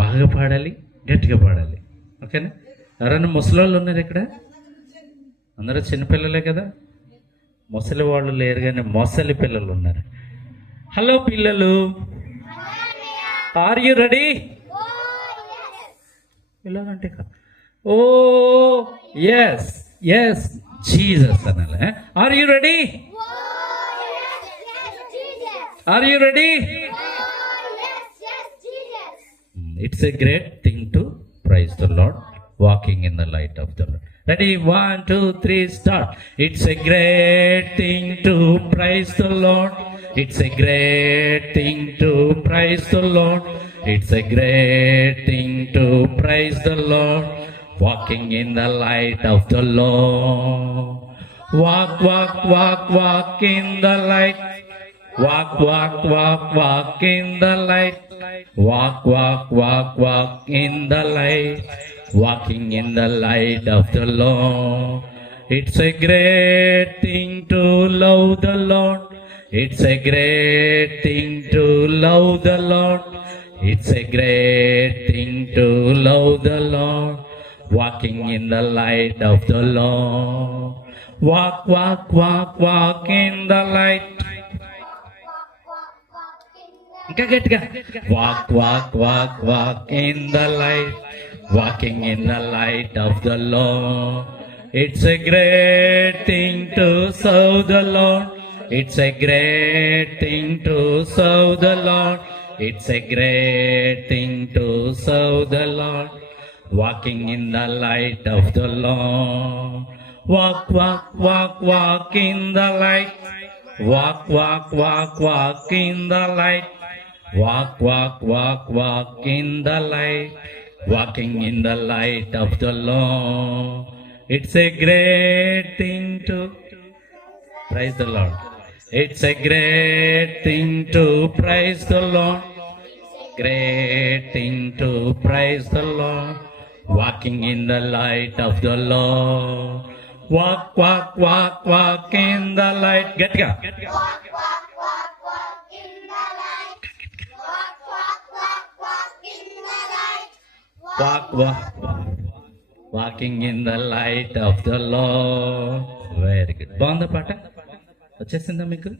బాగా పాడాలి, గట్టిగా పాడాలి. ఓకేనా? ఎవరైనా ముసలోళ్ళు ఉన్నారు ఇక్కడ? అందరూ చిన్నపిల్లలే కదా. ముసలి వాళ్ళు లేరు కానీ మొసలి పిల్లలు ఉన్నారు. హలో పిల్లలు, ఆర్ యు రెడీ? ఇలాగంటే కాదు. ఓ ఎస్ ఎస్ జీసస్ అనాలి. Are you ready? Are you ready? It's a great thing to praise the Lord, walking in the light of the Lord. Ready? 1, 2, 3, start. It's a great thing to praise the Lord. It's a great thing to praise the Lord. It's a great thing to praise the Lord, walking in the light of the Lord. Walk, walk, walk, walk in the light. Walk, walk, walk, walk in the light. Walk, walk, walk, walk in the light. Walking in the light of the Lord. It's a great thing to love the Lord. It's a great thing to love the Lord. It's a great thing to love the Lord. Walking in the light of the Lord. Walk, walk, walk, walk in the light. ఇంకా గట్టిగా. Walk walk walk walk in the light, walking in the light of the lord. It's a great thing to serve the lord. It's a great thing to serve the lord. It's a great thing to serve the lord, walking in the light of the lord. Walk walk walk walk in the light. Walk, walk, walk, walk in the light. Walk, walk, walk, walk in the light. Walking in the light of the Lord. It's a great thing to praise the Lord. It's a great thing to praise the Lord. Great thing to praise the Lord. Walking in the light of the Lord. Walk, walk, walk, walk in the light. Get go. Walk, walk, walk, walk in the light. Walk, walk, walk, walk in the light. Walk, walk, walk, walking in the light of the Lord. Very good. బాగుందా పాట? వచ్చేసిందా మీకు?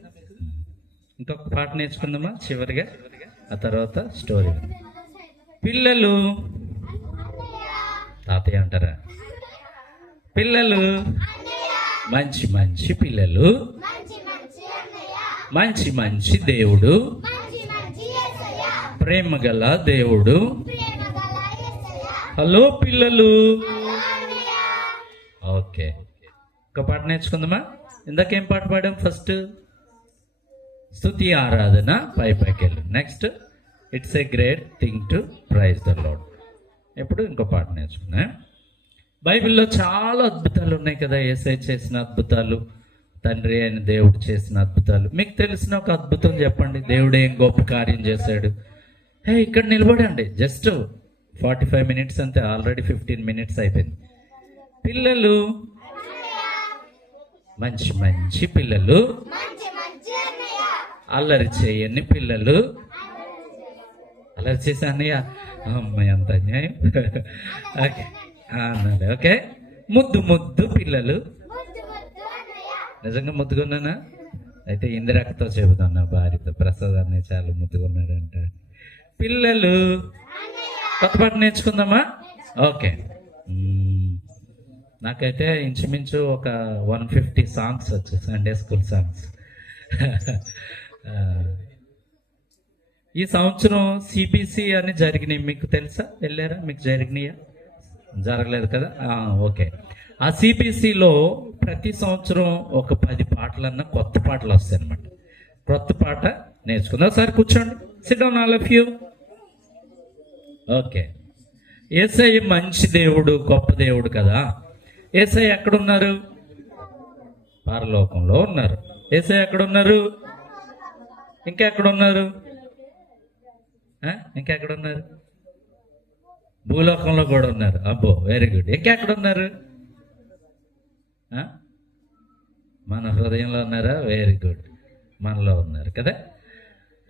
ఇంకొక పాట నేర్చుకుందామా చివరిగా, ఆ తర్వాత story. పిల్లలు, తాతయ్య అంటారా? పిల్లలు, మంచి మంచి పిల్లలు, మంచి మంచి దేవుడు, ప్రేమగల దేవుడు. హలో పిల్లలు. ఓకే, ఒక పాట నేర్చుకుందామా? ఇందాకేం పాట పాడాం? ఫస్ట్ స్తుతి ఆరాధన, పైకి వెళ్ళు. Next it's a great thing to praise the lord. ఎప్పుడు ఇంకో పాట నేర్చుకున్నా. బైబిల్లో చాలా అద్భుతాలు ఉన్నాయి కదా. యేసయ్య చేసిన అద్భుతాలు, తండ్రి అయిన దేవుడు చేసిన అద్భుతాలు. మీకు తెలిసిన ఒక అద్భుతం చెప్పండి. దేవుడు ఏం గొప్ప కార్యం చేశాడు? ఇక్కడ నిలబడండి. జస్ట్ 45 minutes అంతే. ఆల్రెడీ 15 minutes అయిపోయింది. పిల్లలు, మంచి మంచి పిల్లలు, అల్లరి చేయని పిల్లలు. అల్లరి చేసా అన్నయ్య, అమ్మాయి అంత అన్యాయం. ఓకే అన్నాడు. ఓకే, ముద్దు ముద్దు పిల్లలు. నిజంగా ముద్దుగున్నానా? అయితే ఇందిరక్కతో చెబుతాను, నా భార్యతో. ప్రసాద్ అన్నయ్య చాలా ముద్దుగున్నాడు అంట. పిల్లలు, కొత్త పాట నేర్చుకుందామా? ఓకే. నాకైతే ఇంచుమించు ఒక 150 సాంగ్స్ వచ్చు, సండే స్కూల్ సాంగ్స్. ఈ సంవత్సరం సిబిసి అని జరిగినాయి, మీకు తెలుసా? వెళ్ళారా? మీకు జరిగినాయా? జరగలేదు కదా. ఓకే. ఆ సిబిసిలో ప్రతి సంవత్సరం ఒక 10 పాటలన్నా కొత్త పాటలు వస్తాయి అన్నమాట. కొత్త పాట నేర్చుకుందాం. ఒకసారి కూర్చోండి. Sit down all of you. Okay. యేసయ్య మంచి దేవుడు, గొప్ప దేవుడు కదా. యేసయ్య ఎక్కడున్నారు? పరలోకంలో ఉన్నారు. యేసయ్య ఎక్కడున్నారు? ఇంకెక్కడున్నారు? ఇంకెక్కడున్నారు? భూలోకంలో కూడా ఉన్నారు. అబ్బో, వెరీ గుడ్. ఇంకెక్కడున్నారు? మన హృదయంలో ఉన్నారా? వెరీ గుడ్, మనలో ఉన్నారు కదా.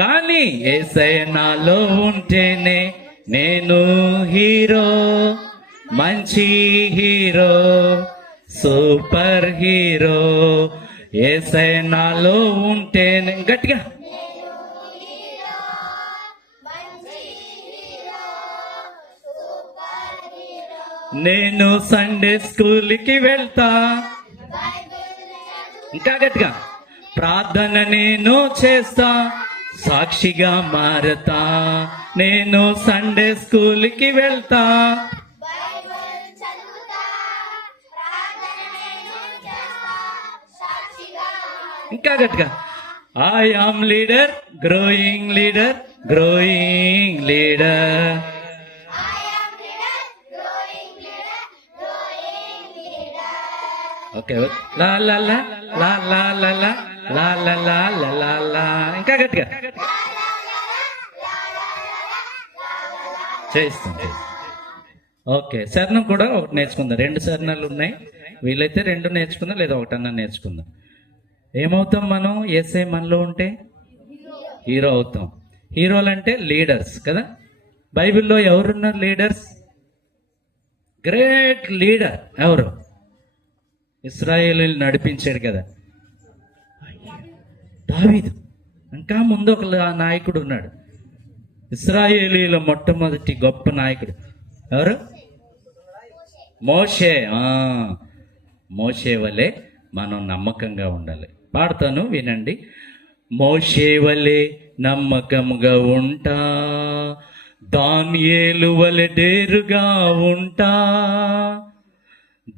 కానీ యేసయ్య నాలో ఉంటేనే నేను హీరో, మంచి హీరో, సూపర్ హీరో. యేసయ్య నాలో ఉంటేనే, గట్టిగా నేను సండే స్కూల్కి వెళ్తా, ఇంకా గట్టిగా ప్రార్థన నేను చేస్తా, సాక్షిగా మారతా. నేను సండే స్కూల్కి వెళ్తా, ఇంకా గట్టిగా I am leader, growing leader, growing leader. Okay, లా లా లా లా లా లా లా లా లా లా లా లా లా. ఇంకా గట్టిగా చేస్తాం. ఓకే, శరణం కూడా ఒకటి నేర్చుకుందాం. 2 శరణాలు ఉన్నాయి, వీలైతే 2 నేర్చుకుందాం, లేదా ఒకటన్నా నేర్చుకుందాం. ఏమవుతాం మనం? యేసయ్య మనలో ఉంటే హీరో అవుతాం. హీరోలు అంటే లీడర్స్ కదా. బైబిల్లో ఎవరున్నారు లీడర్స్? గ్రేట్ లీడర్ ఎవరు? ఇశ్రాయేలీయులు నడిపించాడు కదా, దావీదు. ఇంకా ముందు ఒక నాయకుడు ఉన్నాడు, ఇశ్రాయేలీయుల మొట్టమొదటి గొప్ప నాయకుడు ఎవరు? మోషే. మోషే వలె మనం నమ్మకంగా ఉండాలి. పాడతాను, వినండి. మోషే వలె నమ్మకముగా ఉంటా, దానియేలు వలె డేరుగా ఉంటా,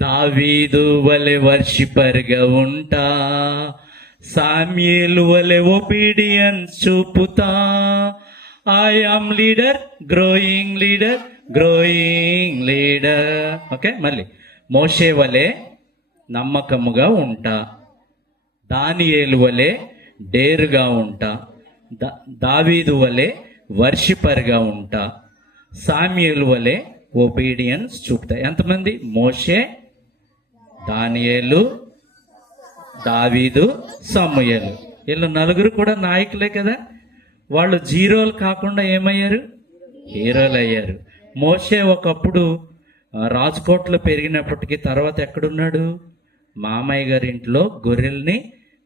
దావీదు వలె వర్షిపర్గా ఉంటా, సామ్యేలు వలె ఒబీడియన్స్ చూపుతా. I am leader, growing leader, growing leader. Okay, మళ్ళీ మోషే వలె నమ్మకముగా ఉంటా, దానియేలు వలె డేరుగా ఉంటా, దావీదు వలె వర్షిపర్గా ఉంటా, సామ్యేలు వలె ఒబీడియన్స్ చూపుతా. ఎంతమంది? మోషే, దానియేలు, దావీదు, సమూయేలు. వీళ్ళు 4 కూడా నాయకులే కదా. వాళ్ళు జీరోలు కాకుండా ఏమయ్యారు? హీరోలు అయ్యారు. మోషే ఒకప్పుడు రాజ్కోట్లో పెరిగినప్పటికీ తర్వాత ఎక్కడున్నాడు? మామయ్య గారి ఇంట్లో గొర్రెల్ని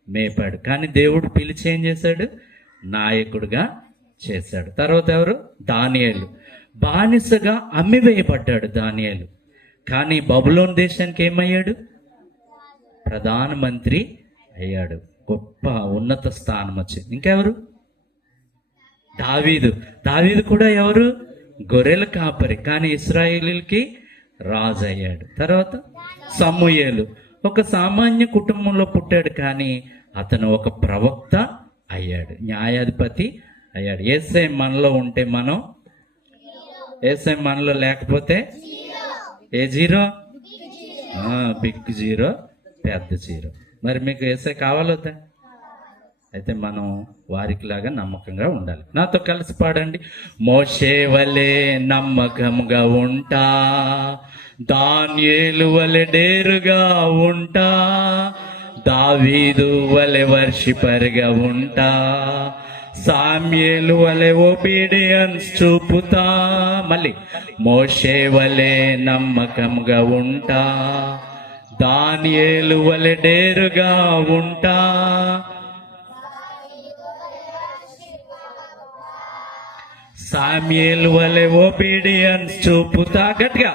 మేపాడు. కానీ దేవుడు పిలిచి ఏం చేశాడు? నాయకుడిగా చేశాడు. తర్వాత ఎవరు? దానియేలు. బానిసగా అమ్మివేయబడ్డాడు దానియేలు. కానీ బబులోన్ దేశానికి ఏమయ్యాడు? ప్రధానమంత్రి అయ్యాడు. గొప్ప ఉన్నత స్థానం వచ్చింది. ఇంకెవరు? దావీదు. దావీదు కూడా ఎవరు? గొర్రెల కాపరి, కానీ ఇశ్రాయేలీలకి రాజు అయ్యాడు. తర్వాత సమూయేలు. ఒక సామాన్య కుటుంబంలో పుట్టాడు, కానీ అతను ఒక ప్రవక్త అయ్యాడు, న్యాయాధిపతి అయ్యాడు. యేసయ్య మనలో ఉంటే మనం, యేసయ్య మనలో లేకపోతే ఏ జీరో? బిగ్ జీరో, పెద్ద జీరో. మరి మీకు యేసయ్య కావాలొద్దా? అయితే మనం వారికి లాగా నమ్మకంగా ఉండాలి. నాతో కలిసి పాడండి. మోషే వలె నమ్మకంగా ఉంటా, దానియేలు వలె డేరుగా ఉంటా, దావీదు వలె వర్షిపర్గా ఉంటా, సామ్యేలు వలె ఒబీడియన్స్ చూపుతా. మళ్ళీ మోషే వలె నమ్మకంగా ఉంటా, దానియేలు వలె డేరుగా ఉంటా, సామ్యేలు వలె ఒబీడియన్స్ చూపుతా. గట్టిగా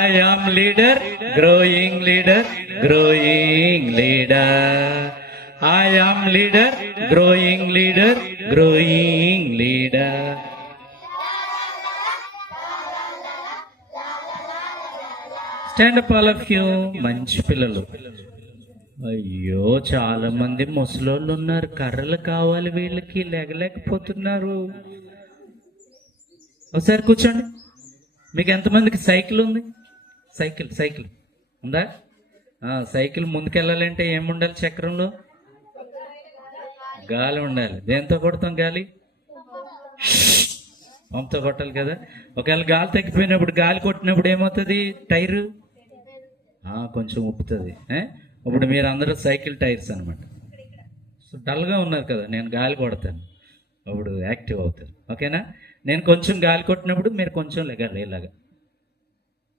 I am leader, growing leader, growing leader. I am leader, growing leader, growing leader. Stand up all of you. మంచి పిల్లలు. అయ్యో, చాలా మంది ముసలోళ్ళు ఉన్నారు. కర్రలు కావాలి వీళ్ళకి, లేగలేకపోతున్నారు. ఒకసారి కూర్చోండి. మీకు ఎంతమందికి సైకిల్ ఉంది? సైకిల్ ఉందా? సైకిల్ ముందుకెళ్ళాలంటే ఏముండాలి? చక్రంలో గాలి ఉండాలి. దేంతో కొడతాం గాలి? పంపుతో కొట్టాలి కదా. ఒకవేళ గాలి తగ్గిపోయినప్పుడు, గాలి కొట్టినప్పుడు ఏమవుతుంది? టైరు కొంచెం ఉప్పుతుంది. ఇప్పుడు మీరు అందరూ సైకిల్ టైర్స్ అనమాట. సో డల్గా ఉన్నారు కదా, నేను గాలి కొడతాను. అప్పుడు యాక్టివ్ అవుతారు. ఓకేనా? నేను కొంచెం గాలి కొట్టినప్పుడు మీరు కొంచెం లెగాలి. ఇలాగా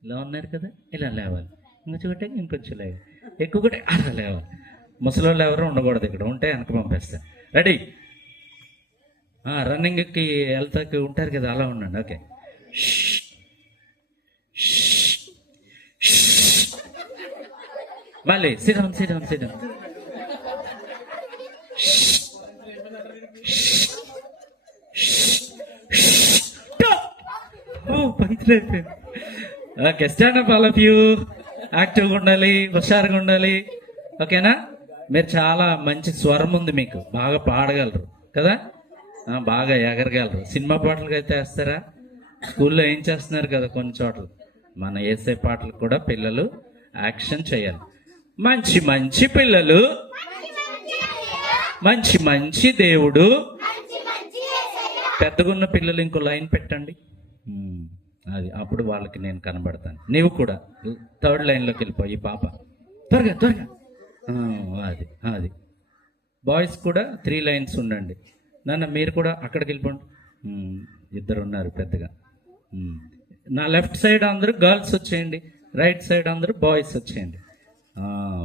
ఇలా ఉన్నారు కదా, ఇలా లేవాలి. ఇంకొంచెం కొట్టే ఇంకొంచెం లేవాలి, ఎక్కువ కొట్టే అలా లేవాలి. ముసలి వాళ్ళు ఎవరు ఉండకూడదు ఇక్కడ, ఉంటే వెనక పంపిస్తాను. రెడీ? రన్నింగ్కి వెళ్తాకి ఉంటారు కదా, అలా ఉండండి. ఓకే. మళ్ళీ serum serum serum. Okay, stand up all of you. యాక్టివ్గా ఉండాలి, హుషారుగా ఉండాలి. ఓకేనా? మీరు చాలా మంచి స్వరం ఉంది మీకు, బాగా పాడగలరు కదా, బాగా ఎగరగలరు. సినిమా పాటలకు అయితే వేస్తారా? స్కూల్లో ఏం చేస్తున్నారు కదా కొన్ని చోట్ల, మన వేసే పాటలకు కూడా పిల్లలు యాక్షన్ చేయాలి. మంచి మంచి పిల్లలు, మంచి మంచి దేవుడు. పెద్దగున్న పిల్లలు ఇంకో లైన్ పెట్టండి. అది అప్పుడు వాళ్ళకి నేను కనబడతాను. నీవు కూడా 3rd లైన్లోకి వెళ్ళిపోయి పాప, త్వరగా త్వరగా. అది అది బాయ్స్ కూడా 3 లైన్స్ ఉండండి. నాన్న మీరు కూడా అక్కడికి వెళ్ళిపోండి. 2 ఉన్నారు పెద్దగా. నా లెఫ్ట్ సైడ్ అందరూ గర్ల్స్ వచ్చేయండి, రైట్ సైడ్ అందరూ బాయ్స్ వచ్చేయండి.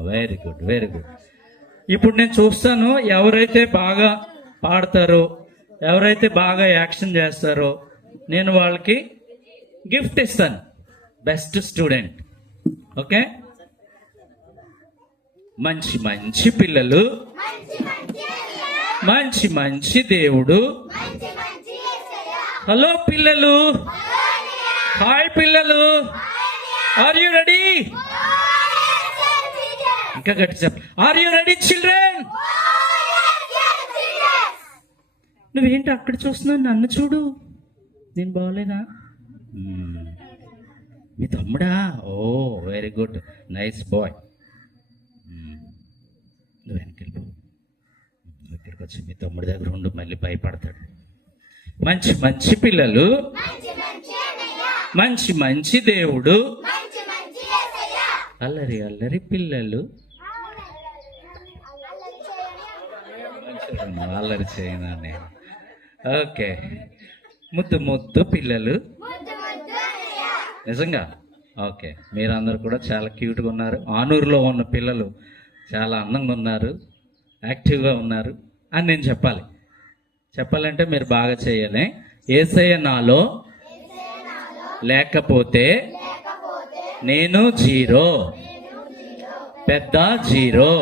Very good, very good. ఇప్పుడు నేను చూస్తాను ఎవరైతే బాగా పాడతారో, ఎవరైతే బాగా యాక్షన్ చేస్తారో నేను వాళ్ళకి గిఫ్ట్ ఇస్తాను. Best student. ఓకే? మంచి మంచి పిల్లలు, మంచి మంచి దేవుడు. హలో పిల్లలు, హాయ్ పిల్లలు, ఆర్ యు రెడీ? ఇంకా గట్టి చెప్ప. Are you ready children? నువ్వేంటి అక్కడ చూస్తున్నావు, నన్ను చూడు, నేను బాగోలేదా? మీ తమ్ముడా? Oh very good, nice boy. నువ్వు వెనకెళ్ళిపో, ఇక్కడికి వచ్చి మీ తమ్ముడి దగ్గర ఉండు, మళ్ళీ భయపడతాడు. మంచి మంచి పిల్లలు, మంచి మంచి దేవుడు. అల్లరి అల్లరి పిల్లలు, అల్లరి చేయనా నేను? ఓకే. ముద్దు ముద్దు పిల్లలు. నిజంగా? ఓకే. మీరందరూ కూడా చాలా క్యూట్గా ఉన్నారు. ఆనూరులో ఉన్న పిల్లలు చాలా అందంగా ఉన్నారు, యాక్టివ్గా ఉన్నారు అని నేను చెప్పాలి. చెప్పాలంటే మీరు బాగా చేయాలి. యేసయ్య నాలో లేకపోతే నేను జీరో, పెద్ద జీరో,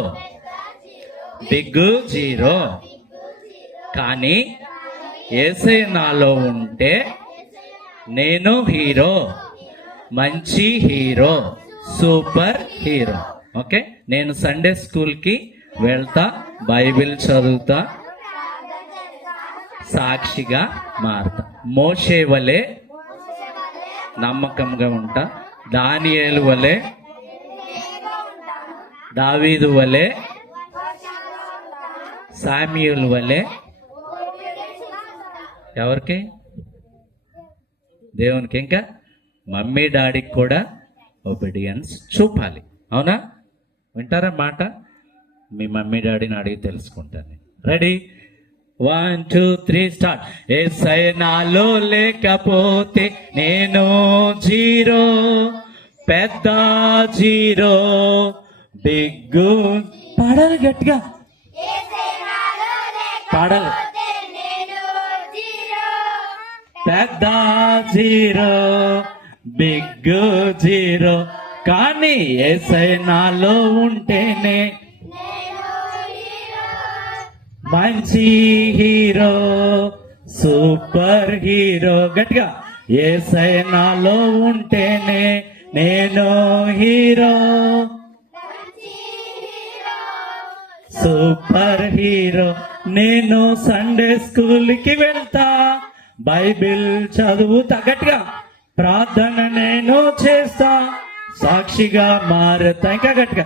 బిగ్ జీరో. కానీ యేసయ్య నాలో ఉంటే నేను హీరో, మంచి హీరో, సూపర్ హీరో. ఓకే? నేను సండే స్కూల్కి వెళ్తా, బైబిల్ చదువుతా, సాక్షిగా మారుతా. మోషే వలె నమ్మకంగా ఉంటా, దానియేలు వలె, దావీదు వలె, సామ్యూల్ వలె. ఎవరికి? దేవునికి. ఇంకా మమ్మీ డాడీకి కూడా ఒబీడియన్స్ చూపాలి. అవునా? వింటారా మాట? మీ మమ్మీ డాడీని అడిగి తెలుసుకుంటాను. రెడీ? 1 2 3 స్టార్ట్. యేసయ్య నాలో లేకపోతే నేను జీరో, పెద్ద జీరో, బిగ్. పాడాలి గట్టిగా, పాడాలి. పెద్ద జీరో, బిగ్ జీరో. కానీ యేసయ్య నాలో ఉంటేనే మంచి హీరో, సూపర్ హీరో. గట్టిగా. యేసయ్య నాలో ఉంటేనే నేను హీరో, సూపర్ హీరో. నేను సండే స్కూల్కి వెళ్తా, బైబిల్ చదువుతా, గట్టిగా ప్రార్థన నేను చేస్తా, సాక్షిగా మారతా. ఇంకా గట్టిగా.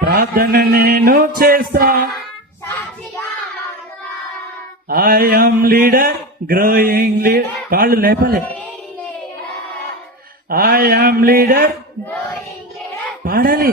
ప్రార్థన నేను చేస్తా, I am leader, growing leader. కాళ్ళు లేపలే. ఐ యామ్ లీడర్, పాడాలి.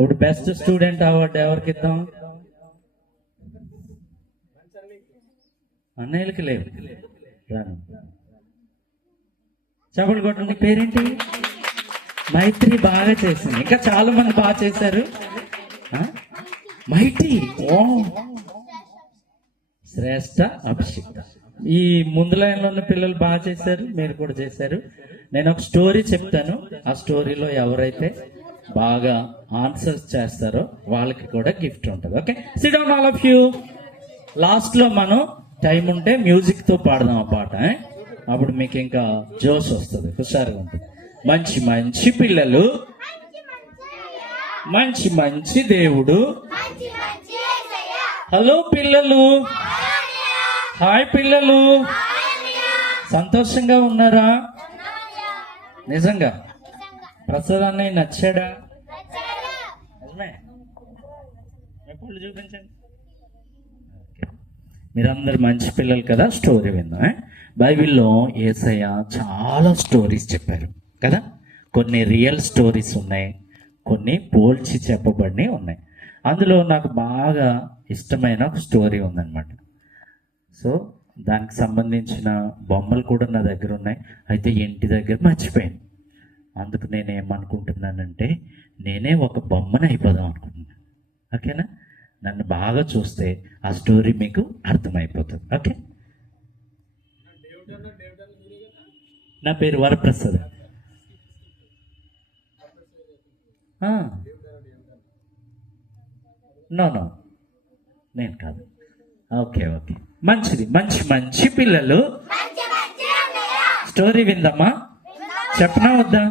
ఇప్పుడు బెస్ట్ స్టూడెంట్ అవార్డు ఎవరికి ఇద్దాం? అన్నయ్యలకి లేవు. రాను. చెప్పండి కొట్టండి. నీ పేరేంటి? మైత్రి బాగా చేసింది. ఇంకా చాలా మంది బాగా చేశారు. మైత్రి. ఓ శ్రేష్ఠ అభిషేక్. ఈ ముందు లైన్లో ఉన్న పిల్లలు బాగా చేశారు, మీరు కూడా చేశారు. నేను ఒక స్టోరీ చెప్తాను. ఆ స్టోరీలో ఎవరైతే బాగా ఆన్సర్స్ చేస్తారో వాళ్ళకి కూడా గిఫ్ట్ ఉంటుంది. Okay, SIT down all of you. Last లో మనం టైం ఉంటే మ్యూజిక్ తో పాడదాం ఆ పాట. అప్పుడు మీకు ఇంకా జోష్ వస్తుంది, హుషారుగా ఉంటుంది. మంచి మంచి పిల్లలు, మంచి మంచి దేవుడు. హలో పిల్లలు, హాయ్ పిల్లలు, సంతోషంగా ఉన్నారా? నిజంగా ప్రసాద్ అన్నయ్య నచ్చాడా? నిజమే. ఎప్పుడు చూపించండి. మీరందరు మంచి పిల్లలు కదా. స్టోరీ విందాం. బైబిల్లో యేసయ్య చాలా స్టోరీస్ చెప్పారు కదా. కొన్ని రియల్ స్టోరీస్ ఉన్నాయి, కొన్ని పోల్చి చెప్పబడినవి ఉన్నాయి. అందులో నాకు బాగా ఇష్టమైన ఒక స్టోరీ ఉందన్నమాట. సో దానికి సంబంధించిన బొమ్మలు కూడా నా దగ్గర ఉన్నాయి. అయితే ఇంటి దగ్గర మర్చిపోయాను. అందుకు నేనేమనుకుంటున్నానంటే నేనే ఒక బొమ్మను అయిపోదాం అనుకుంటున్నాను. ఓకేనా? నన్ను బాగా చూస్తే ఆ స్టోరీ మీకు అర్థమైపోతుంది. ఓకే, నా పేరు వరప్రసాద్. నో నో, నేను కాదు. ఓకే ఓకే, మంచిది. మంచి మంచి పిల్లలు, స్టోరీ విందమ్మా. చెప్పనా వద్దా?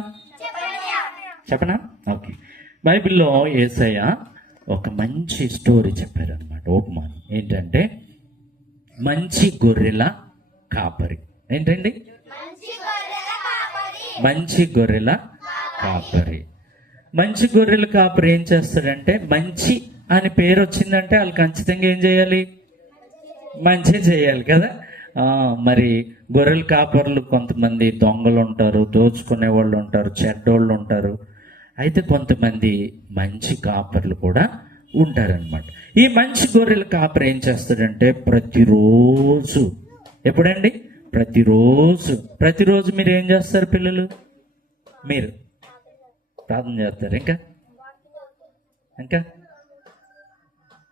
చెప్పనా? ఓకే. బైబిల్లో యేసయ్య ఒక మంచి స్టోరీ చెప్పారు అనమాట. ఉపమానం ఏంటంటే మంచి గొర్రెల కాపరి. ఏంటండి? మంచి గొర్రెల కాపరి. మంచి గొర్రెల కాపరి ఏం చేస్తాడంటే, మంచి అని పేరు వచ్చిందంటే వాళ్ళు ఖచ్చితంగా ఏం చేయాలి? మంచి చేయాలి కదా. మరి గొర్రెల కాపర్లు కొంతమంది దొంగలు ఉంటారు, దోచుకునే వాళ్ళు ఉంటారు, చెడ్డోళ్ళు ఉంటారు. అయితే కొంతమంది మంచి కాపర్లు కూడా ఉంటారనమాట. ఈ మంచి గొర్రెల కాపరి ఏం చేస్తాడంటే ప్రతిరోజు, ఎప్పుడండి? ప్రతిరోజు మీరు ఏం చేస్తారు పిల్లలు? మీరు ప్రార్థన చేస్తారు. ఇంకా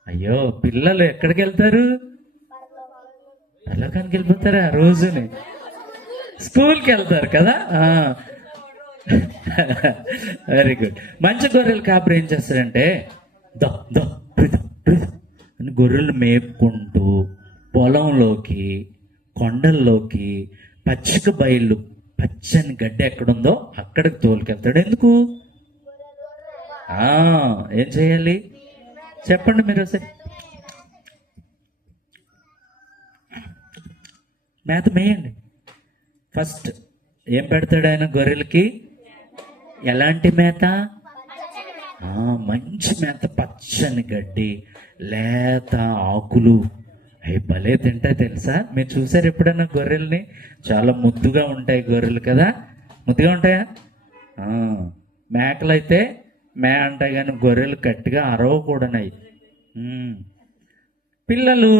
అయ్యో, పిల్లలు ఎక్కడికి వెళ్తారు? పరలోకానికి వెళ్ళిపోతారా? రోజుని స్కూల్కి వెళ్తారు కదా. Very good. మంచి గొర్రెలు కాపరి ఏం చేస్తారంటే అని గొర్రెలు మేపుకుంటూ పొలంలోకి, కొండల్లోకి, పచ్చిక బయళ్ళు, పచ్చని గడ్డ ఎక్కడుందో అక్కడికి తోలుకెళ్తాడు. ఎందుకు? ఏం చేయాలి చెప్పండి మీరు ఒకసారి. మేత మేయండి. ఫస్ట్ ఏం పెడతాడు ఆయన గొర్రెలకి? ఎలాంటి మేత? మంచి మేత, పచ్చని గడ్డి, లేత ఆకులు. అవి భలే తింటాయి తెలుసా? మీరు చూసారు ఎప్పుడైనా గొర్రెల్ని? చాలా ముద్దుగా ఉంటాయి గొర్రెలు కదా. ముద్దుగా ఉంటాయా? మేకలు అయితే మే అంటాయి, కానీ గొర్రెలు గట్టిగా అరవకూడనవి. పిల్లలు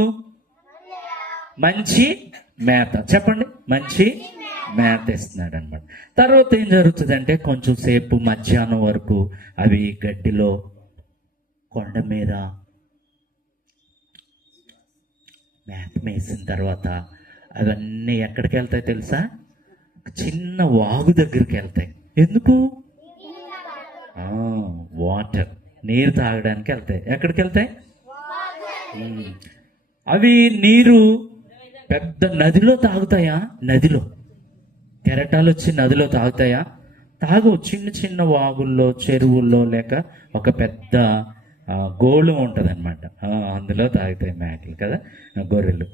మంచి మేత, చెప్పండి, మంచి మేత ఇస్తున్నాడు అనమాట. తర్వాత ఏం జరుగుతుందంటే కొంచెం సేపు మధ్యాహ్నం వరకు అవి గడ్డిలో, కొండ మీద మేత మేసిన తర్వాత అవన్నీ ఎక్కడికి వెళ్తాయి తెలుసా? చిన్న వాగు దగ్గరికి వెళ్తాయి. ఎందుకు? వాటర్, నీరు తాగడానికి వెళ్తాయి. ఎక్కడికి వెళ్తాయి? అవి నీరు పెద్ద నదిలో తాగుతాయా? నదిలో కెరటాలు వచ్చి నదిలో తాగుతాయా? తాగు. చిన్న చిన్న వాగుల్లో, చెరువుల్లో, లేక ఒక పెద్ద గోళం ఉంటుంది అనమాట, అందులో తాగుతాయి మేకలు కదా, గొర్రెలు.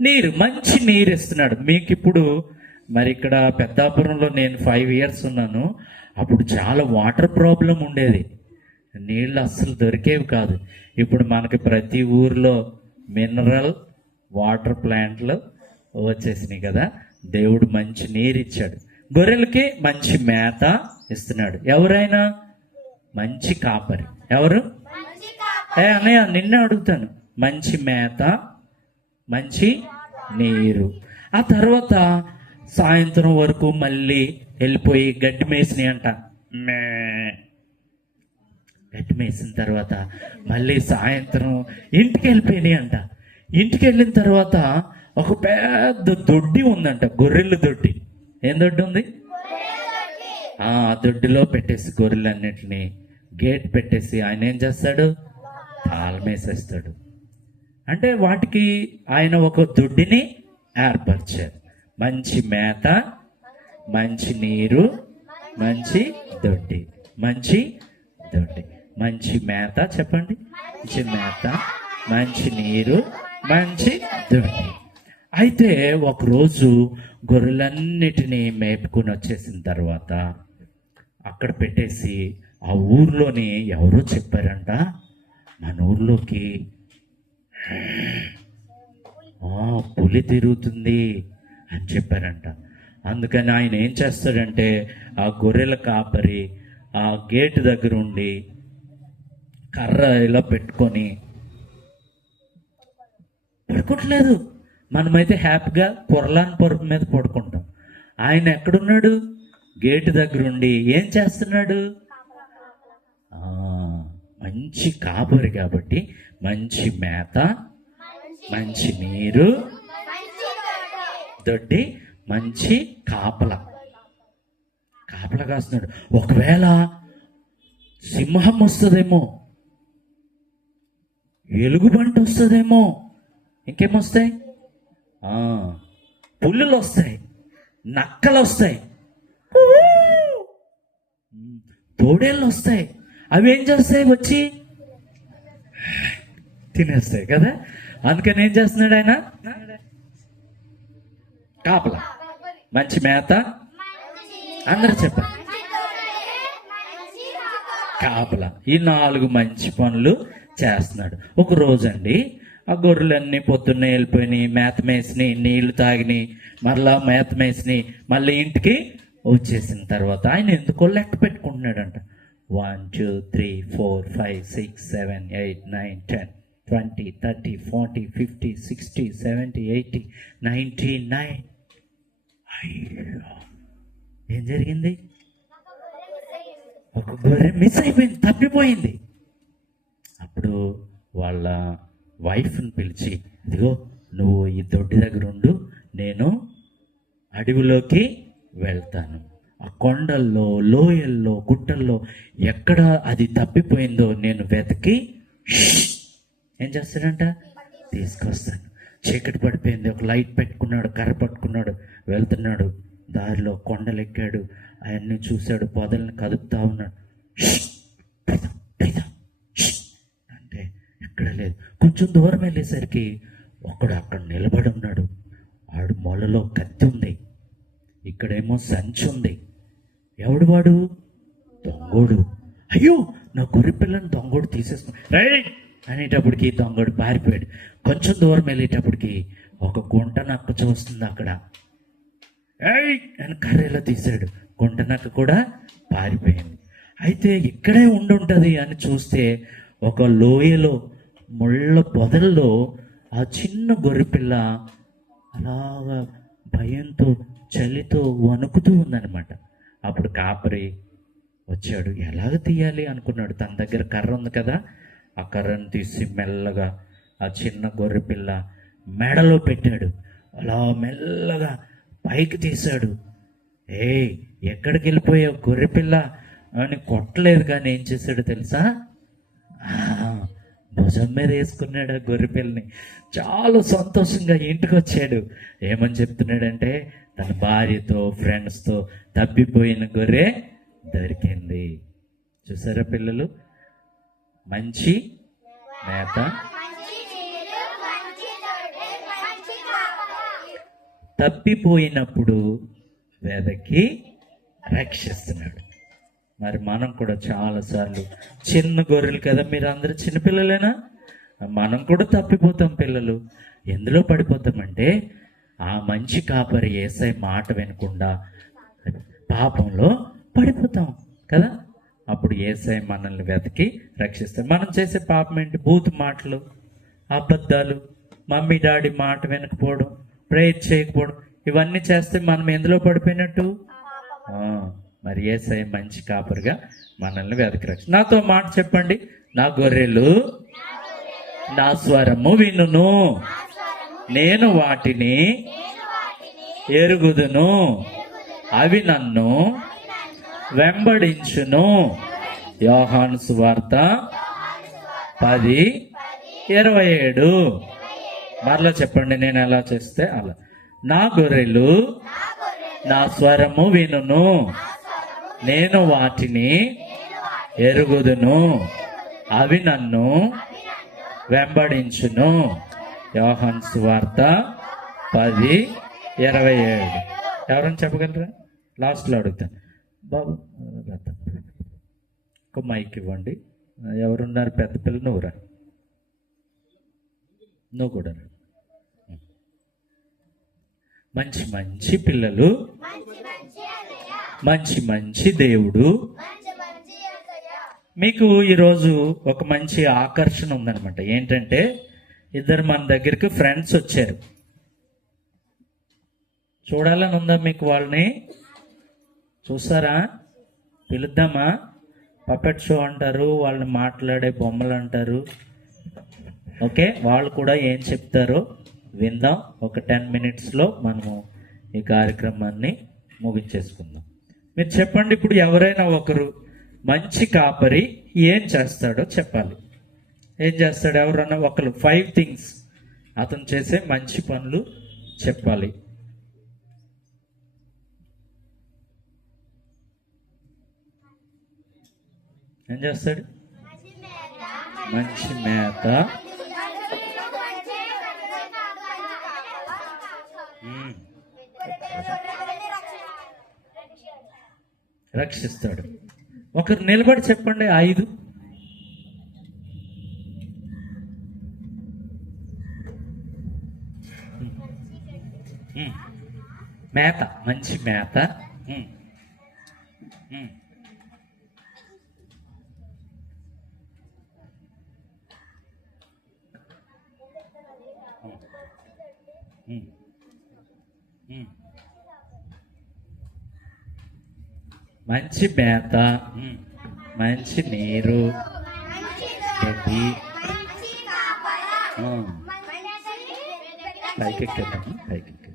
నీరు, మంచి నీరు ఇస్తున్నాడు మీకు. ఇప్పుడు మరి ఇక్కడ పెద్దాపురంలో నేను 5 years ఉన్నాను. అప్పుడు చాలా వాటర్ ప్రాబ్లం ఉండేది, నీళ్ళు అస్సలు దొరికేవి కాదు. ఇప్పుడు మనకి ప్రతి ఊర్లో మినరల్ వాటర్ ప్లాంట్లు వచ్చేసినాయి కదా. దేవుడు మంచి నీరు ఇచ్చాడు, గొర్రెలకి మంచి మేత ఇస్తున్నాడు. ఎవరైనా మంచి కాపరి. ఎవరు? మంచి కాపరి. అన్నయ్య నిన్నే అడుగుతాను. మంచి మేత, మంచి నీరు. ఆ తర్వాత సాయంత్రం వరకు మళ్ళీ వెళ్ళిపోయి గడ్డి మేసినాయి అంట. మే గడ్డి మేసిన తర్వాత మళ్ళీ సాయంత్రం ఇంటికి వెళ్ళిపోయినాయి అంట. ఇంటికి వెళ్ళిన తర్వాత ఒక పెద్ద దొడ్డి ఉందంట, గొర్రెల దొడ్డి. ఏం దొడ్డి ఉంది? ఆ దొడ్డిలో పెట్టేసి గొర్రెలన్నిటిని గేట్ పెట్టేసి ఆయన ఏం చేస్తాడు? తాళం వేసేస్తాడు. అంటే వాటికి ఆయన ఒక దొడ్డిని ఏర్పరిచారు. మంచి మేత, మంచి నీరు, మంచి దొడ్డి. మంచి దొడ్డి, మంచి మేత. చెప్పండి. మంచి మేత, మంచి నీరు, మంచి దొడ్డి. అయితే ఒకరోజు గొర్రెలన్నిటినీ మేపుకొని వచ్చేసిన తర్వాత అక్కడ పెట్టేసి ఆ ఊర్లోని ఎవరో చెప్పారంట, మన ఊర్లోకి పులి తిరుగుతుంది అని చెప్పారంట. అందుకని ఆయన ఏం చేస్తాడంటే ఆ గొర్రెల కాపరి ఆ గేటు దగ్గర ఉండి కర్ర ఇలా పెట్టుకొని పడుకోవట్లేదు. మనమైతే హ్యాపీగా పొరలాని పరుపు మీద పడుకుంటాం. ఆయన ఎక్కడున్నాడు? గేటు దగ్గర ఉండి ఏం చేస్తున్నాడు? మంచి కాపరి కాబట్టి మంచి మేత, మంచి నీరు, దొడ్డి, మంచి కాపల కాస్తున్నాడు. ఒకవేళ సింహం వస్తుందేమో, ఎలుగుబంటి వస్తుందేమో, ఇంకేమొస్తాయి? పుల్లులు వస్తాయి, నక్కలు వస్తాయి, తోడేళ్ళు వస్తాయి. అవి ఏం చేస్తాయి? వచ్చి తినేస్తాయి కదా. అందుకని ఏం చేస్తున్నాడు ఆయన? కాపల, మంచి మేత. అందరూ చెప్పండి. కాపల. ఈ 4 మంచి పనులు చేస్తున్నాడు. ఒక రోజండి ఆ గొర్రెలన్నీ పొద్దున్నే వెళ్ళిపోయినాయి, మేత మేసినాయి, నీళ్లు తాగినాయి, మరలా మేత మేసినాయి. మళ్ళీ ఇంటికి వచ్చేసిన తర్వాత ఆయన ఎందుకో లెక్క పెట్టుకుంటున్నాడంట. 1 2 3 4 5 6 7 8 9 10 20 30 40 50 60 70 80 99. అయ్యో, ఏం జరిగింది? ఒక గొర్రె మిస్ అయిపోయింది, తప్పిపోయింది. అప్పుడు వాళ్ళ వైఫ్ని పిలిచి, ఇదిగో నువ్వు ఈ దొడ్డి దగ్గర ఉండు, నేను అడవిలోకి వెళ్తాను. ఆ కొండల్లో, లోయల్లో, గుట్టల్లో ఎక్కడ అది తప్పిపోయిందో నేను వెతికి ఏం చేస్తాడంట? తీసుకొస్తాను. చీకటి పడిపోయింది. ఒక లైట్ పెట్టుకున్నాడు, కర్ర పట్టుకున్నాడు, వెళ్తున్నాడు. దారిలో కొండలు ఎక్కాడు, అవన్నీ చూశాడు, పొదల్ని కదుపుతా ఉన్నాడు. అంటే ఎక్కడ లేదు. కొంచెం దూరం వెళ్ళేసరికి ఒకడు అక్కడ నిలబడి ఉన్నాడు. ఆడు మొలలో కత్తి ఉంది, ఇక్కడేమో సంచి ఉంది. ఎవడు వాడు? దొంగోడు. అయ్యో, నా గొర్రె పిల్లని దొంగోడు తీసేసుకున్నాడు అనేటప్పటికి దొంగోడు పారిపోయాడు. కొంచెం దూరం వెళ్ళేటప్పటికి ఒక గుంట నక్క చూస్తుంది. అక్కడ అని కర్రెలో తీశాడు. గుంట నక్క కూడా పారిపోయింది. అయితే ఇక్కడే ఉండుంటుంది అని చూస్తే ఒక లోయలో ముళ్ళ పొదల్లో ఆ చిన్న గొర్రెపిల్ల అలాగా భయంతో, చలితో వణుకుతూ ఉందన్నమాట. అప్పుడు కాపరి వచ్చాడు. ఎలాగ తీయాలి అనుకున్నాడు. తన దగ్గర కర్ర ఉంది కదా, ఆ కర్రను తీసి మెల్లగా ఆ చిన్న గొర్రెపిల్ల మెడలో పెట్టాడు. అలా మెల్లగా పైకి తీశాడు. ఎక్కడికి వెళ్ళిపోయావు గొర్రెపిల్ల అని కొట్టలేదు, కానీ ఏం చేశాడు తెలుసా? భుజం మీద వేసుకున్నాడు ఆ గొర్రెపిల్లని. చాలా సంతోషంగా ఇంటికి వచ్చాడు. ఏమని చెప్తున్నాడంటే, తన భార్యతో, ఫ్రెండ్స్తో తప్పిపోయిన గొర్రె దొరికింది. చూసారా పిల్లలు? మంచి మేత, తప్పిపోయినప్పుడు వెదకి రక్షిస్తున్నాడు. మరి మనం కూడా చాలాసార్లు చిన్న గొర్రెలు కదా, మీరు అందరూ చిన్నపిల్లలేనా? మనం కూడా తప్పిపోతాం పిల్లలు. ఎందులో పడిపోతామంటే ఆ మంచి కాపరి యేసయ్య మాట వినకుండా పాపంలో పడిపోతాం కదా. అప్పుడు యేసయ్య మనల్ని వెతికి రక్షిస్తాడు. మనం చేసే పాపం ఏంటి? బూతు మాటలు, అబద్ధాలు, మమ్మీ డాడీ మాట వినకపోవడం, ప్రేయర్ చేయకపోవడం, ఇవన్నీ చేస్తే మనం ఎందులో పడిపోయినట్టు? మరి యేసయ్య మంచి కాపరిగా మనల్ని వెతికి రక్షిస్తాడు. నాతో మాట చెప్పండి. నా గొర్రెలు నా స్వరము వినును, నేను వాటిని ఎరుగుదును, అవి నన్ను వెంబడించును. యోహాను సువార్త 10:27. మరలా చెప్పండి, నేను ఎలా చేస్తే అలా. నా గొర్రెలు నా స్వరము వినును, నేను వాటిని ఎరుగుదును, అవి నన్ను వెంబడించును. యోహాను సువార్త 10:27. ఎవరైనా చెప్పగలరా? లాస్ట్లో అడుగుతాను. బాబు ఒక మైక్ ఇవ్వండి. ఎవరున్నారు? పెద్ద పిల్ల నువ్వురా, నువ్వు కూడా రా. మంచి మంచి పిల్లలు, మంచి మంచి దేవుడు. మీకు ఈరోజు ఒక మంచి ఆకర్షణ ఉందన్నమాట. ఏంటంటే ఇద్దరు మన దగ్గరికి ఫ్రెండ్స్ వచ్చారు. చూడాలని ఉందా మీకు? వాళ్ళని చూసారా? పిలుద్దామా? పపెట్ షో అంటారు, వాళ్ళని మాట్లాడే బొమ్మలు అంటారు. ఓకే, వాళ్ళు కూడా ఏం చెప్తారో విందాం. ఒక 10 minutesలో మనము ఈ కార్యక్రమాన్ని ముగించేసుకుందాం. మీరు చెప్పండి. ఇప్పుడు ఎవరైనా ఒకరు మంచి కాపరి ఏం చేస్తాడో చెప్పాలి. ఏం చేస్తాడు? ఎవరన్నా ఒకరు 5 things అతను చేసే మంచి పనులు చెప్పాలి. ఏం చేస్తాడు? మంచి మేత, రక్షిస్తాడు. ఒకరు నిలబడి చెప్పండి 5. మేత, మంచి మేత. మంచి మేత, మంచి నీరు, గడ్డి. పైకెక్కేద్దాము, పైకెక్కి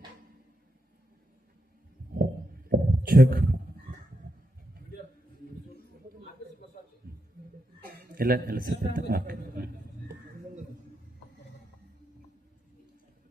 చెక్. ఇలా ఇలా చెప్పేద్దాం. ఓకే.